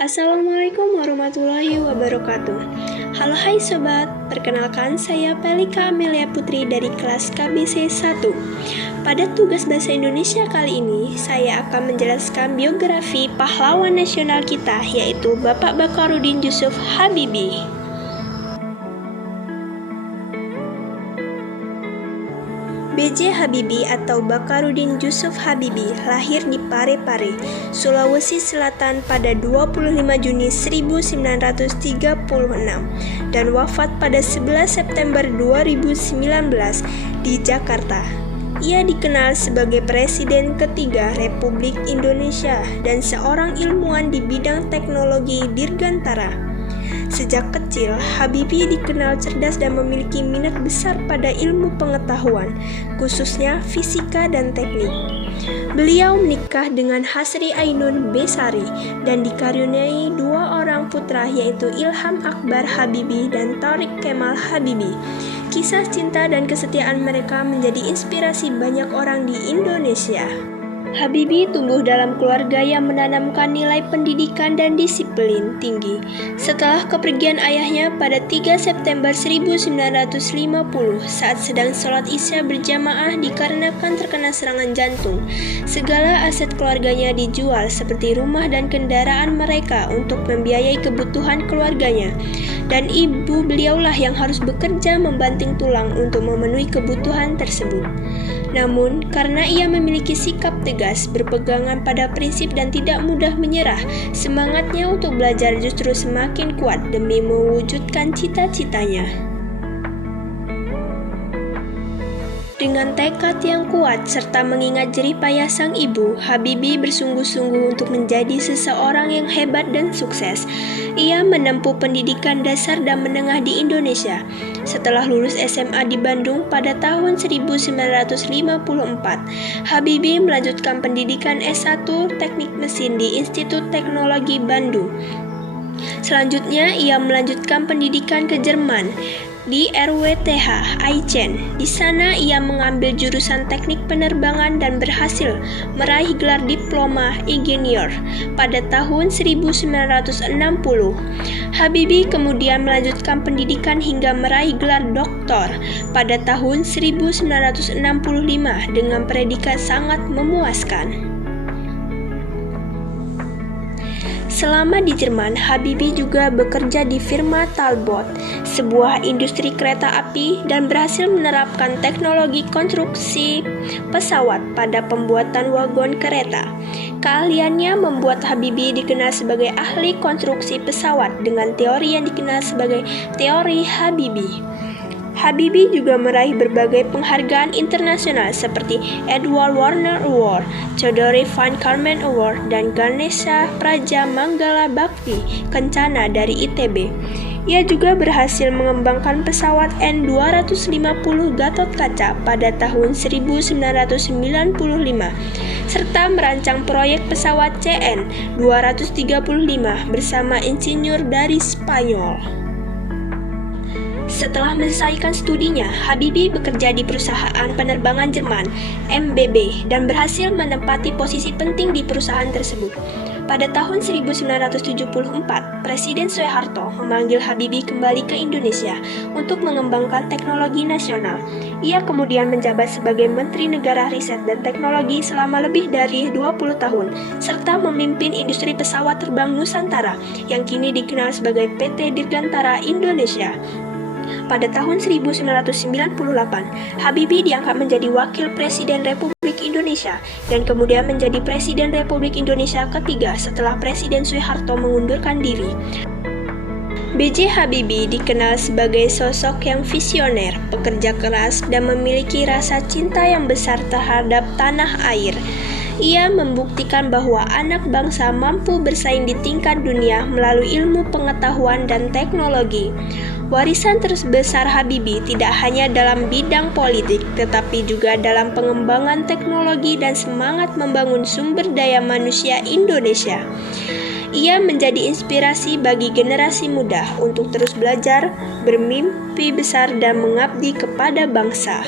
Assalamualaikum warahmatullahi wabarakatuh. Halo hai sobat, perkenalkan saya Pelika Amelia Putri dari kelas KBC 1. Pada tugas bahasa Indonesia kali ini, saya akan menjelaskan biografi pahlawan nasional kita, yaitu Bapak Bacharuddin Jusuf Habibie. B.J. Habibie atau Bacharuddin Jusuf Habibie lahir di Parepare, Sulawesi Selatan pada 25 Juni 1936 dan wafat pada 11 September 2019 di Jakarta. Ia dikenal sebagai Presiden ketiga Republik Indonesia dan seorang ilmuwan di bidang teknologi dirgantara. Sejak kecil, Habibie dikenal cerdas dan memiliki minat besar pada ilmu pengetahuan, khususnya fisika dan teknik. Beliau menikah dengan Hasri Ainun Besari dan dikaruniai dua orang putra, yaitu Ilham Akbar Habibie dan Thareq Kemal Habibie. Kisah cinta dan kesetiaan mereka menjadi inspirasi banyak orang di Indonesia. Habibie tumbuh dalam keluarga yang menanamkan nilai pendidikan dan disiplin tinggi. Setelah kepergian ayahnya pada 3 September 1950 saat sedang sholat Isya berjamaah dikarenakan terkena serangan jantung, segala aset keluarganya dijual seperti rumah dan kendaraan mereka untuk membiayai kebutuhan keluarganya. Dan ibu beliaulah yang harus bekerja membanting tulang untuk memenuhi kebutuhan tersebut. Namun, karena ia memiliki sikap tegas, berpegangan pada prinsip dan tidak mudah menyerah, semangatnya untuk belajar justru semakin kuat demi mewujudkan cita-citanya. Dengan tekad yang kuat serta mengingat jerih payah sang ibu, Habibie bersungguh-sungguh untuk menjadi seseorang yang hebat dan sukses. Ia menempuh pendidikan dasar dan menengah di Indonesia. Setelah lulus SMA di Bandung pada tahun 1954, Habibie melanjutkan pendidikan S1 Teknik Mesin di Institut Teknologi Bandung. Selanjutnya, ia melanjutkan pendidikan ke Jerman di RWTH Aachen. Di sana ia mengambil jurusan teknik penerbangan dan berhasil meraih gelar diploma ingenieur pada tahun 1960. Habibie kemudian melanjutkan pendidikan hingga meraih gelar doktor pada tahun 1965 dengan predikat sangat memuaskan. Selama di Jerman, Habibie juga bekerja di firma Talbot, sebuah industri kereta api, dan berhasil menerapkan teknologi konstruksi pesawat pada pembuatan wagon kereta. Keahliannya membuat Habibie dikenal sebagai ahli konstruksi pesawat dengan teori yang dikenal sebagai teori Habibie. Habibie juga meraih berbagai penghargaan internasional seperti Edward Warner Award, Chaudhry Van Karman Award, dan Ganesha Praja Manggala Bhakti Kencana dari ITB. Ia juga berhasil mengembangkan pesawat N250 Gatot Kaca pada tahun 1995, serta merancang proyek pesawat CN235 bersama insinyur dari Spanyol. Setelah menyelesaikan studinya, Habibie bekerja di perusahaan penerbangan Jerman, MBB, dan berhasil menempati posisi penting di perusahaan tersebut. Pada tahun 1974, Presiden Soeharto memanggil Habibie kembali ke Indonesia untuk mengembangkan teknologi nasional. Ia kemudian menjabat sebagai Menteri Negara Riset dan Teknologi selama lebih dari 20 tahun, serta memimpin industri pesawat terbang Nusantara yang kini dikenal sebagai PT Dirgantara Indonesia. Pada tahun 1998, Habibie diangkat menjadi Wakil Presiden Republik Indonesia dan kemudian menjadi Presiden Republik Indonesia ketiga setelah Presiden Soeharto mengundurkan diri. B.J. Habibie dikenal sebagai sosok yang visioner, pekerja keras, dan memiliki rasa cinta yang besar terhadap tanah air. Ia membuktikan bahwa anak bangsa mampu bersaing di tingkat dunia melalui ilmu pengetahuan dan teknologi. Warisan terbesar Habibie tidak hanya dalam bidang politik, tetapi juga dalam pengembangan teknologi dan semangat membangun sumber daya manusia Indonesia. Ia menjadi inspirasi bagi generasi muda untuk terus belajar, bermimpi besar, dan mengabdi kepada bangsa.